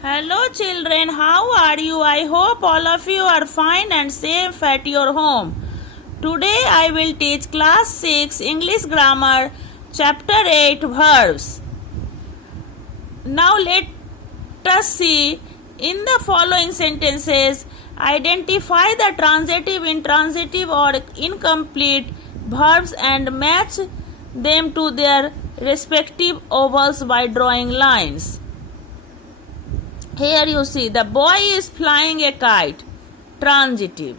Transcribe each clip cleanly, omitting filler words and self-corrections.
Hello children, how are you? I hope all of you are fine and safe at your home. Today I will teach class 6 English grammar chapter 8 verbs. Now let us see in the following sentences identify the transitive, intransitive or incomplete verbs and match them to their respective ovals by drawing lines. Here you see the boy is flying a kite, transitive.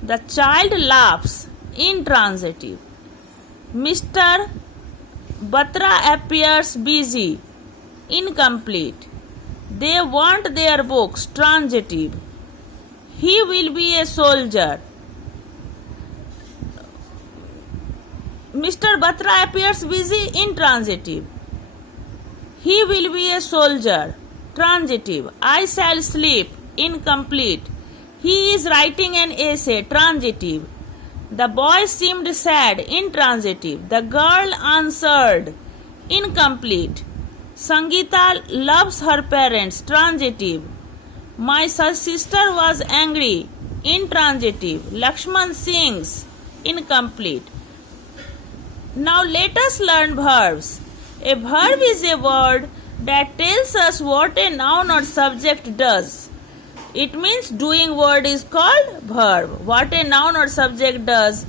The child laughs, intransitive. Mr. Batra appears busy, incomplete. They want their books, transitive. He will be a soldier. Mr. Batra appears busy, intransitive. He will be a soldier, transitive. I shall sleep, incomplete. He is writing an essay, transitive. The boy seemed sad, intransitive. The girl answered, incomplete. Sangeeta loves her parents, transitive. My sister was angry, intransitive. Lakshman sings, incomplete. Now let us learn verbs. A verb is a word that tells us what a noun or subject does. It means doing word is called verb. What a noun or subject does,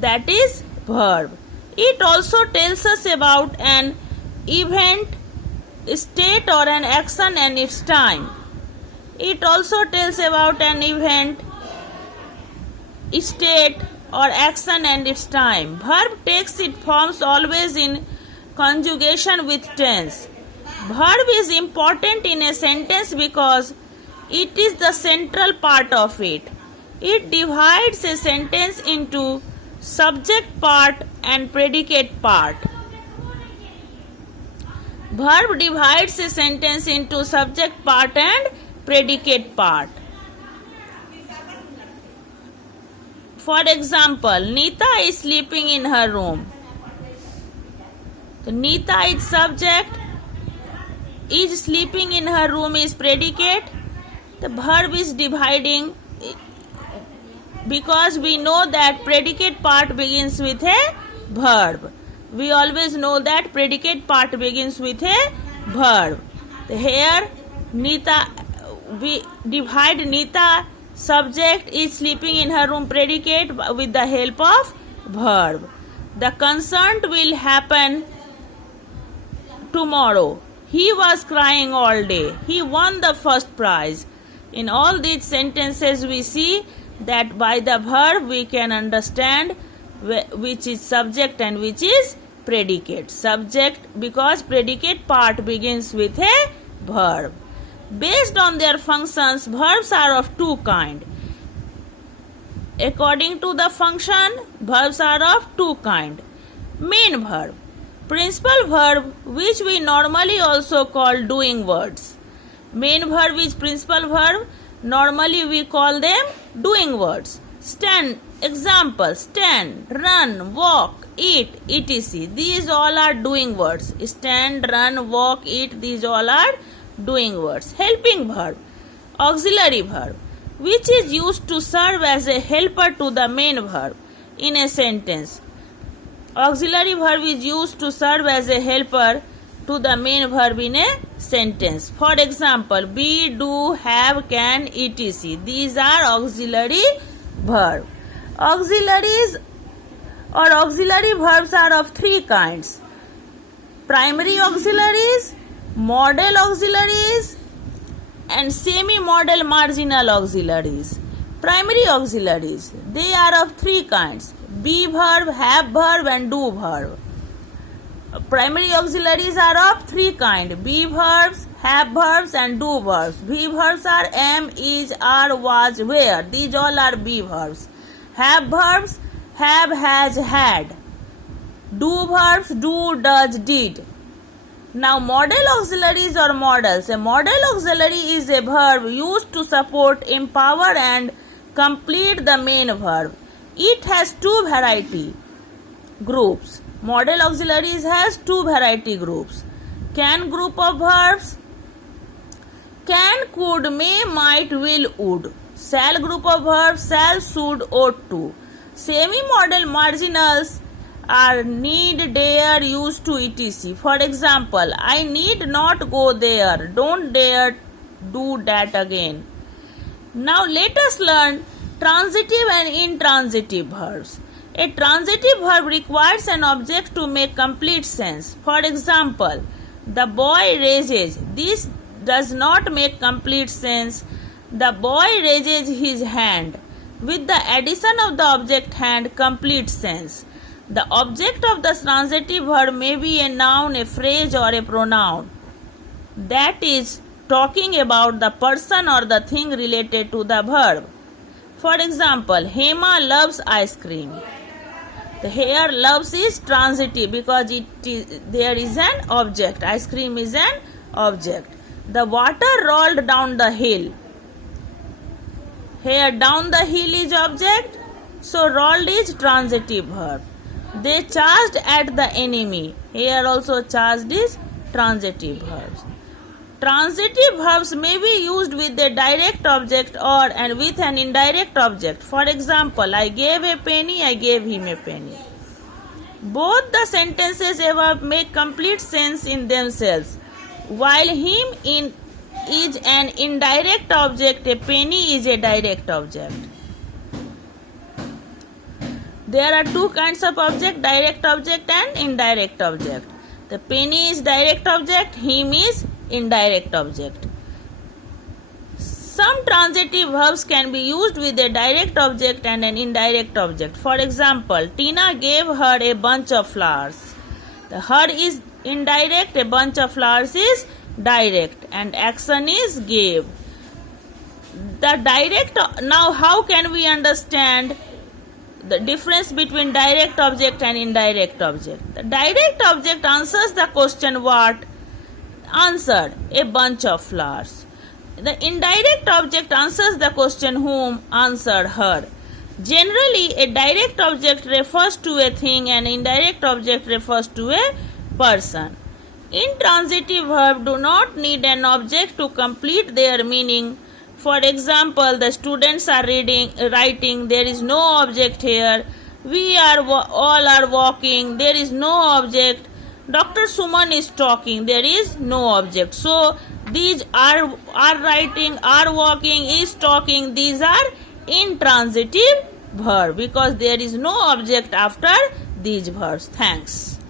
that is verb. It also tells us about an event, state or an action and its time. It also tells about an event, state or action and its time. Verb takes its forms always in conjugation with tense. Verb is important in a sentence because it is the central part of it. It divides a sentence into subject part and predicate part. Verb divides a sentence into subject part and predicate part. For example, Neeta is sleeping in her room. So, Neeta is subject, is sleeping in her room is predicate. The verb is dividing because we know that predicate part begins with a verb. We always know that predicate part begins with a verb. Here, Neeta, we divide Neeta subject is sleeping in her room predicate with the help of verb. The concert will happen tomorrow. He was crying all day. He won the first prize. In all these sentences we see that by the verb we can understand which is subject and which is predicate. Subject because predicate part begins with a verb. Based on their functions, verbs are of two kinds. According to the function, verbs are of two kinds. Main verb, principal verb, which we normally also call doing words. Main verb is principal verb. Normally we call them doing words. Stand, example, stand, run, walk, eat, etc. These all are doing words. Stand, run, walk, eat, these all are doing words. Helping verb, auxiliary verb, which is used to serve as a helper to the main verb in a sentence. Auxiliary verb is used to serve as a helper to the main verb in a sentence. For example, be, do, have, can, etc. These are auxiliary verb. Auxiliaries or auxiliary verbs are of three kinds. Primary auxiliaries, modal auxiliaries and semi-modal marginal auxiliaries. Primary auxiliaries, they are of three kinds: be verb, have verb and do verb. Primary auxiliaries are of three kinds: be verbs, have verbs and do verbs. Be verbs are am, is, are, was, were. These all are be verbs. Have verbs, have, has, had. Do verbs, do, does, did. Now modal auxiliaries or modals. A modal auxiliary is a verb used to support, empower and complete the main verb. It has two variety groups. Modal auxiliaries has two variety groups. Can group of verbs Can, could, may, might, will, would. Shall group of verbs shall, should, ought to. Semi-modal marginals are need, dare, used to, etc. For example, I need not go there. Don't dare do that again. Now let us learn transitive and intransitive verbs. A transitive verb requires an object to make complete sense. For example, the boy raises. This does not make complete sense. The boy raises his hand. With the addition of the object hand, complete sense. The object of the transitive verb may be a noun, a phrase, or a pronoun. That is talking about the person or the thing related to the verb. For example, Hema loves ice cream. The here loves is transitive because there is an object. Ice cream is an object. The water rolled down the hill. Here down the hill is object. So rolled is transitive verb. They charged at the enemy. Here also charged is transitive verbs. Transitive verbs may be used with a direct object or and with an indirect object. For example, I gave a penny, I gave him a penny. Both the sentences above make complete sense in themselves. While him is an indirect object, a penny is a direct object. There are two kinds of object, direct object and indirect object. The penny is direct object, him is indirect object. Some transitive verbs can be used with a direct object and an indirect object. For example, Tina gave her a bunch of flowers. The her is indirect, a bunch of flowers is direct, and action is gave. The direct, now how can we understand the difference between direct object and indirect object? The direct object answers the question what? Answered, a bunch of flowers. The indirect object answers the question whom? Answered, her. Generally, a direct object refers to a thing and indirect object refers to a person. Intransitive verbs do not need an object to complete their meaning. For example, the students are writing, there is no object here. We are all are walking, there is no object. Dr. Suman is talking, there is no object. So, these are writing, are walking, is talking, these are intransitive verbs because there is no object after these verbs. Thanks.